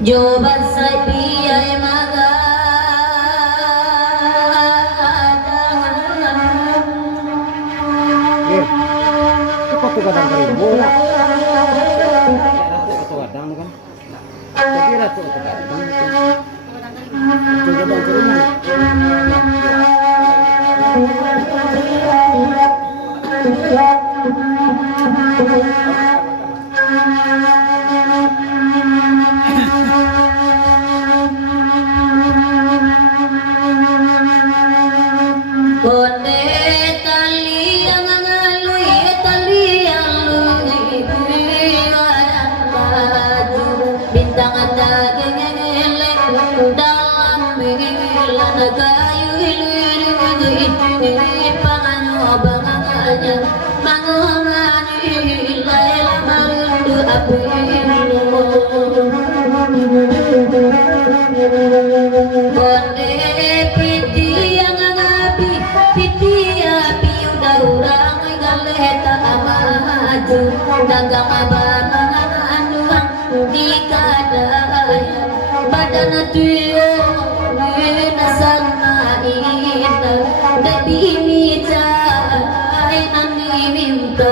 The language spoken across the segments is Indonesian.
Jobat sai piyai maga Apa tuh kadang kali bola? Ratu atau kadang kan? Jadi ratu atau kadang? Itu kadang kali. Konde tali yang ngalui tali yang lui biarang baju bintang daging elek dalam bilan kayu ilui pangan abanganya mangungan ilai malu api konde piti yang ngabi piti api udah urang galeta maju dagang abangan duang di kadaya badan tuyo nasana ina debi mita nani minta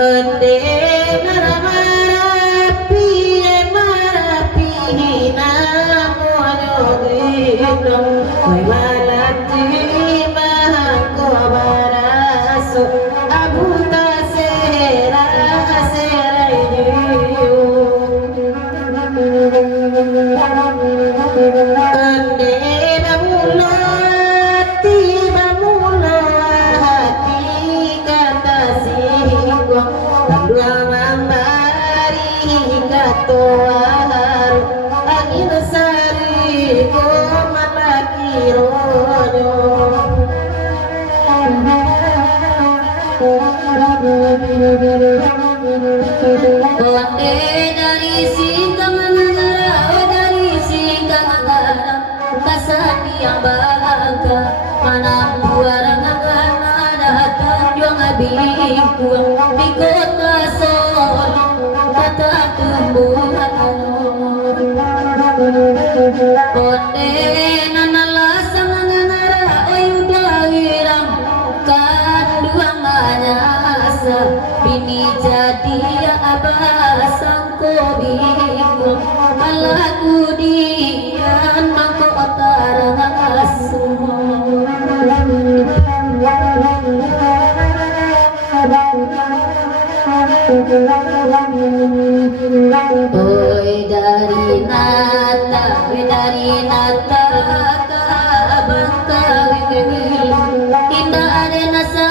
ande marapi namono ito malati mahako baraso abuta sera ande mamulati kata singgo dua mambari katoar angin sari ko malaki rojo Konde dari singkang kasani yang bangga mana buarang ada tunjung abiku di kota Solo kata tumbuhan konde nanalasang ngara oyudawirang kanduang anyasa bini jadi abasang ko bingung malaku dian mangko otarang oi dari nata ka bangka indah ada nasa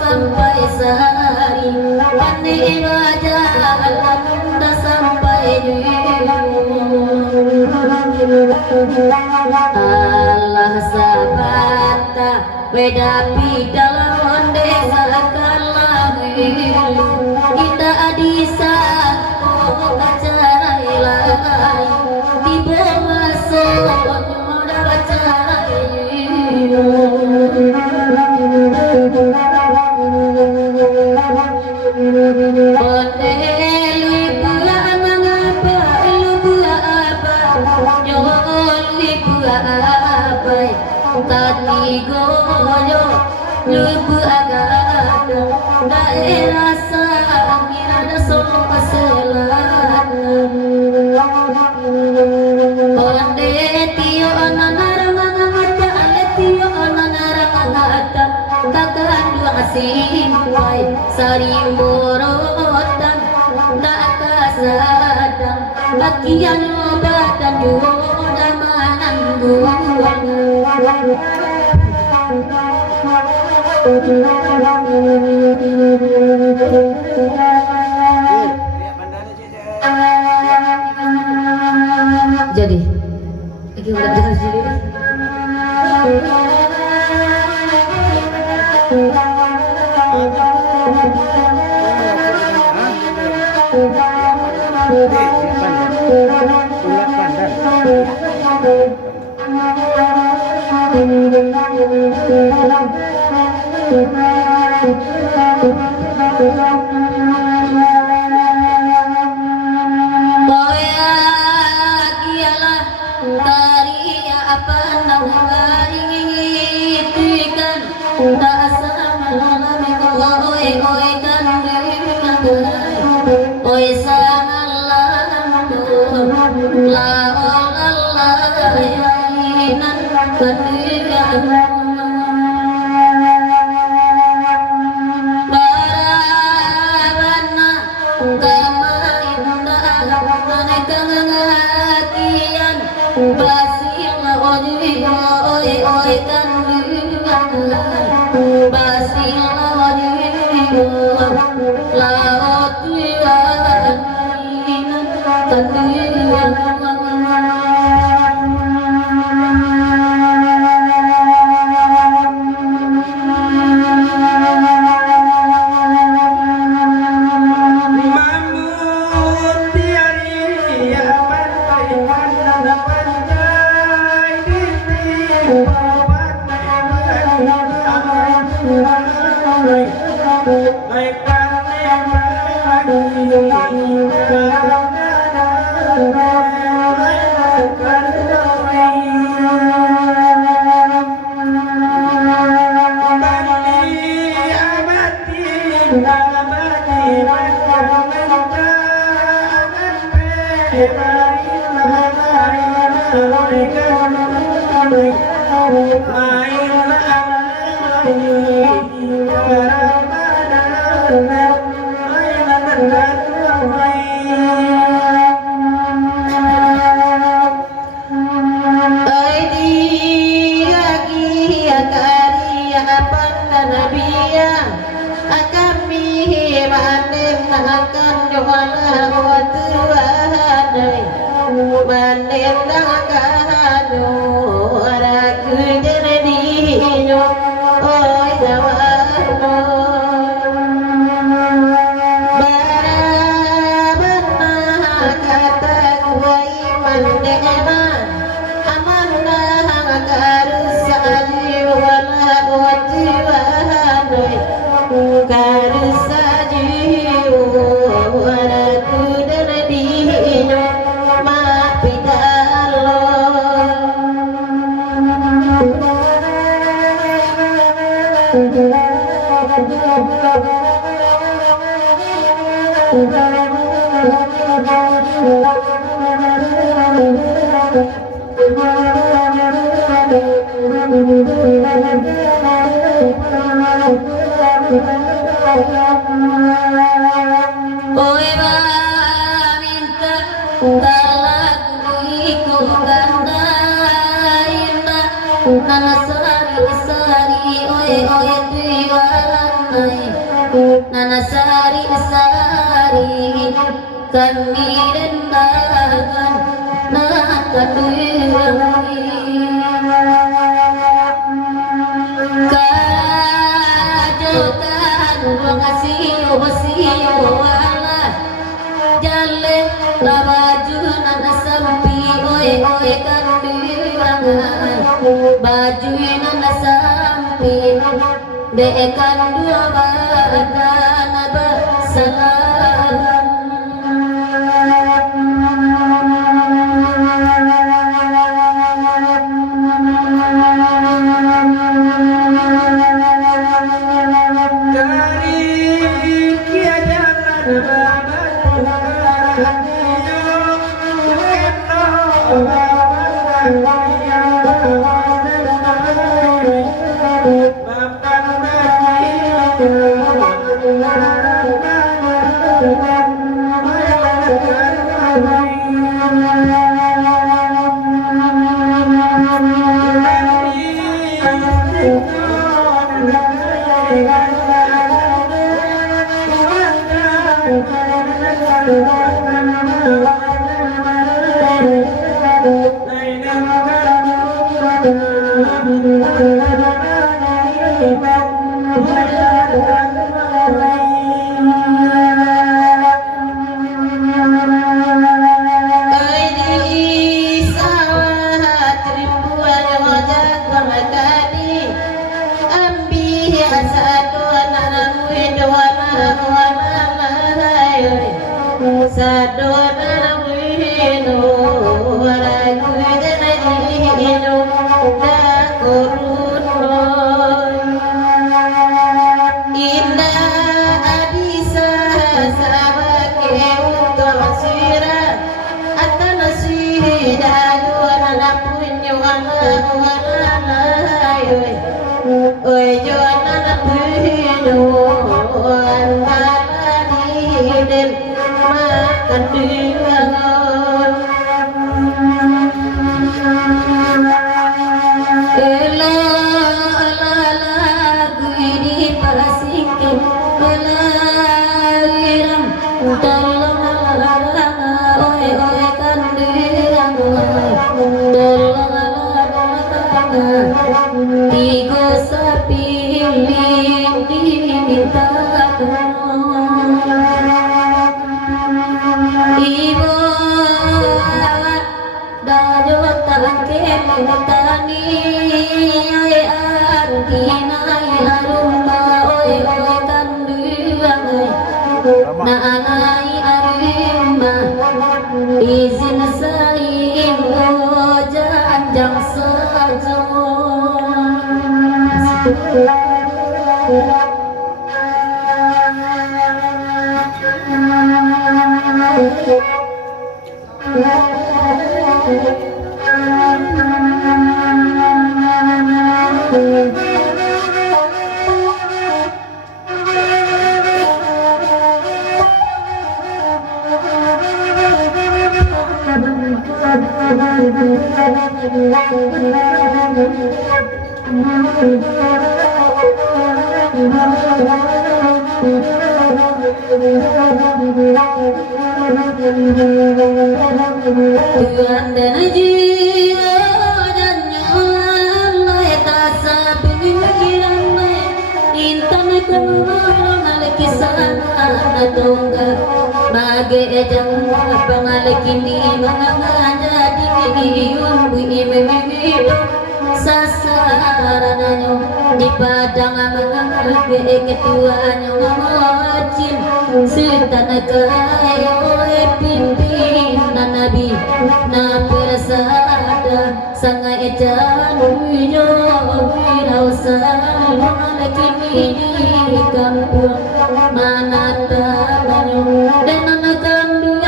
sampai sehari pandai wajah anda sampai Allah sabata beda dalam desa kalang kita adisa acara ilahi tiba masuk muda acara tadi goyo lubu agak daerah sangir ada sopa selatan onde tio ananara mangata ale tio ananara mangata kakak dua basin kuai sari morotan dak kasadang bagian badan yuda manangguan jadi lagi udah dengar sini dekan dua badan bersalam Izin saing janjang saja. Tuhan dan jiwa dan nyawa tak sabiran intan kenolong kisah atau enggak bagi ejang pengalikin di mengajar di sasarannya di padang mengalir ketuanya ngomocin setan kaya pimpinan nabi na persada sangat ejan wirausa kini di kampung mana tangannya dan anak kandung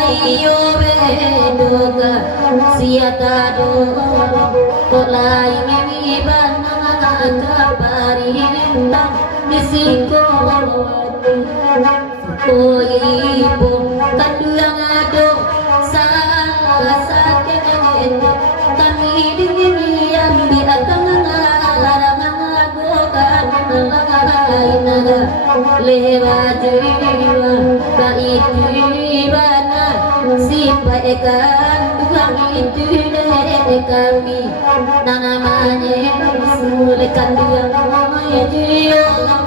ayo bedoga siata do kok lain ini banang kabari rindang disiko oh ibu kandung ado salah sakit kami dingin di akang larang agokan lain naga lewat jiwa baik ibana siapa ikan buang itu dari kami namanya sulekan dia namanya dia Allah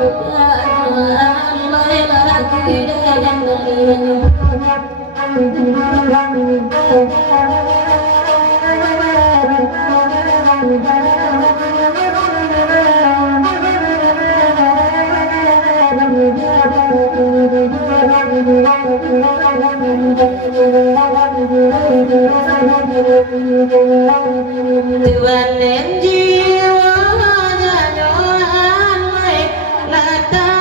lagi dan Tuhan dan jiwa nyanyoan lata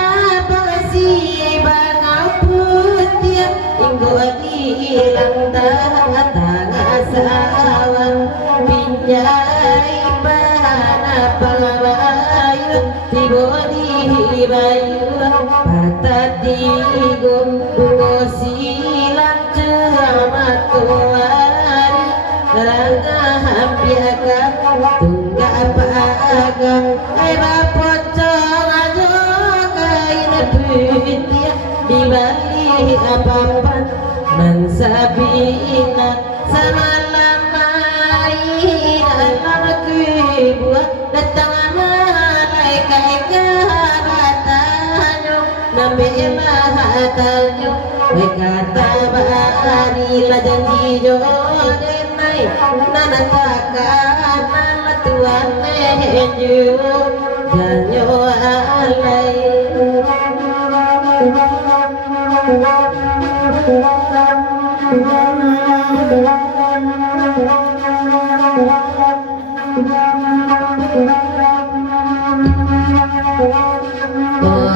bersih bangau putih hingga hilang tengah sawang pinjai pana pangbayut tiba di bayu patati gombo silang ceramah tuari Rangga hampiaka tunggak apa dagang bapocong aja kain putih di balik apa-apa nan sabina semalam mai dalam kubuat datang malaikat katanya nambah hatanyo kata bari la janji jodenai nanatakan tuan menju janyo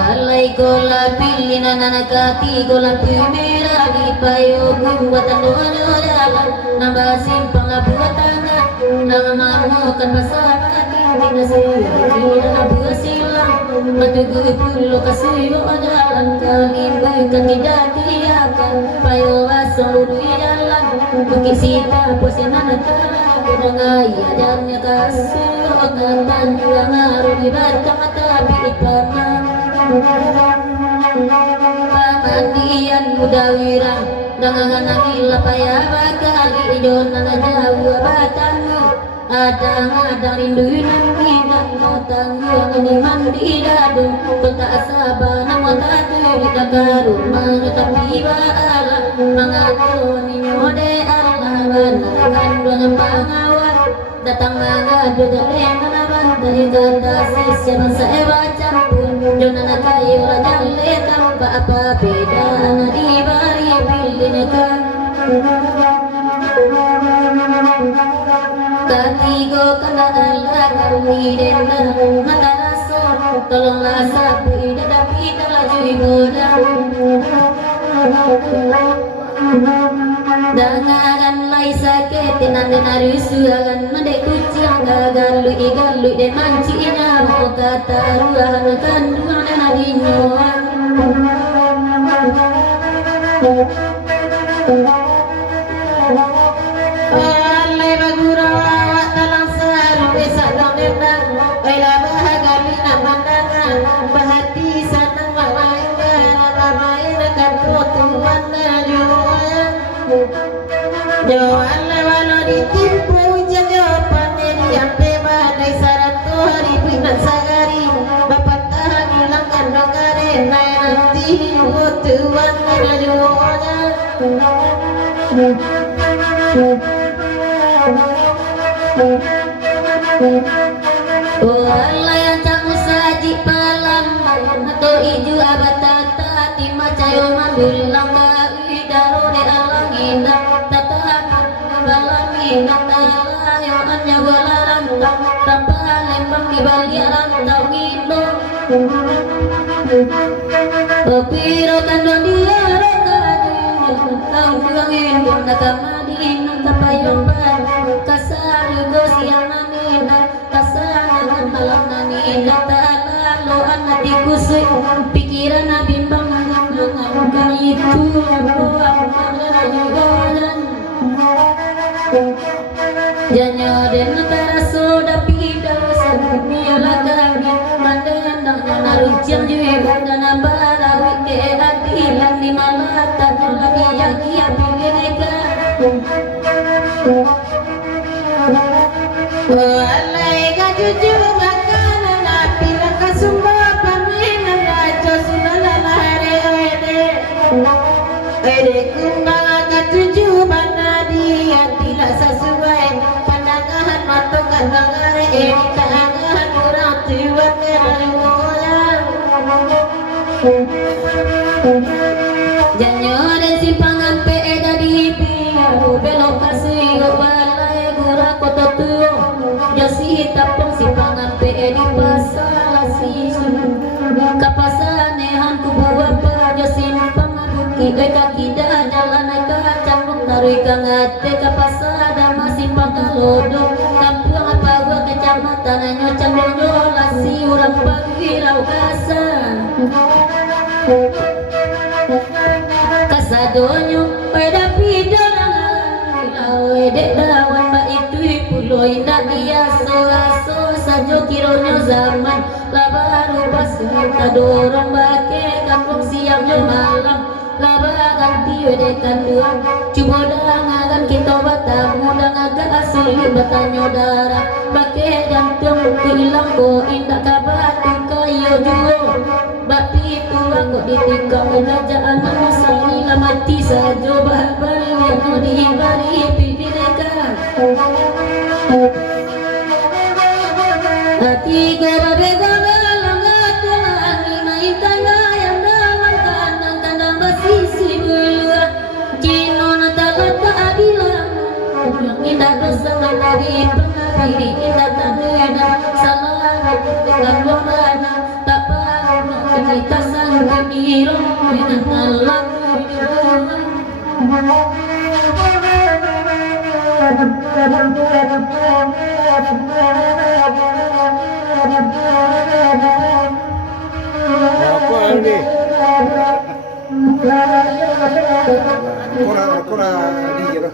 alai gola pilina nanakati gola primera di payo buatan doanya jalan nambah simpang buat tangan nang makan pasar kaki tidak tidak buat silang batu pulau kasih jalan kali bukan tidak tiakan payo asal di jalan bukit sita posinan antara gunung ayahnya kasih otak tanjuang harum di batang tapi paman pamandian mudawiran dengan nagila paya bakali idona jauh batamu adang rindu tidak mau tangguh ini mandi dadu kota asaba nama tatu kita karumah tapi bala mengatoni nyode Allah benar dengan pengawal datang mengadu jalen dari kata sisian saya baca pun jangan kayu jalle tanpa apa beda di bari pilihnya katigo kena Allah karuni denda mata rasor tolonglah sapi tapi laju godang dangaran lai sakit nanti narisu akan mendek kucing galu igalu de mancinya mau kata ruang kandungan dan adinyo oleh bagura awak talang saru besak dong dendang baiklah bahagali nak pandangan bahati sanang main akan tuan Joan walau ditimpu hujan jawaban diampe badai saratu hari pinan sagari bapak tahan hilangkan dongare nanti tuan rajunya Allah yang camu saji palam atau iju abatata timacayo mambilang dari darone alang indah Natala yang hanya balaran tanpa lembang di balik rantau gitu. Piro kandang dia rekajunya tahu buangin bunda kamadin tapayong bar kasar gosian nanina kasangan malam nanina talalo anak dikusui pikiran bimbang menganggap itu buang mengajuan janyo den taraso dapi dasa dunia lagani mandandang narucian jui dan barawi ke adilan di malata lagi yagi apinega walai gajuju makanan api kasumba paminan raja sunan hare ede kumbang gatuju banadi tidak sesuai pandangan matokan ngare tangan kurang tuan kerangoyan janyo dan simpangan pe dari piau belok kasih balai gura kota tuo jasi tapong simpangan pe di pasar sisu kapasan nehan kubuat pa simpangan buki kaki dah jalan kacang taruh kangate kapasada masih pakalodo kampung apa gua kecamatan nyocang donyola si urang pagi raukasan kasadonyo pada pidorang lawe dek dawan ba itu pulo indah dia so sajo kiro zaman lah baru pasir dorong bake kampung siang jo malam laba ganti wedekan dua cuba dangan kita batamu dangan asli batanyo darah bake jantung hilang ko indah kabatu kayo juo bapi tua kok ditikam kerajaan masih mati saja bahbari yang dibari pidirekan hati garabe galang atuan main tangga yang dalam kandang basisi bulu jino natala keadilan yang indah dosa dari pengabdi indah tanah salah dengan wabana tak pernah kita sanggup biru dengan lagu Apa ini? Kurang di gitu.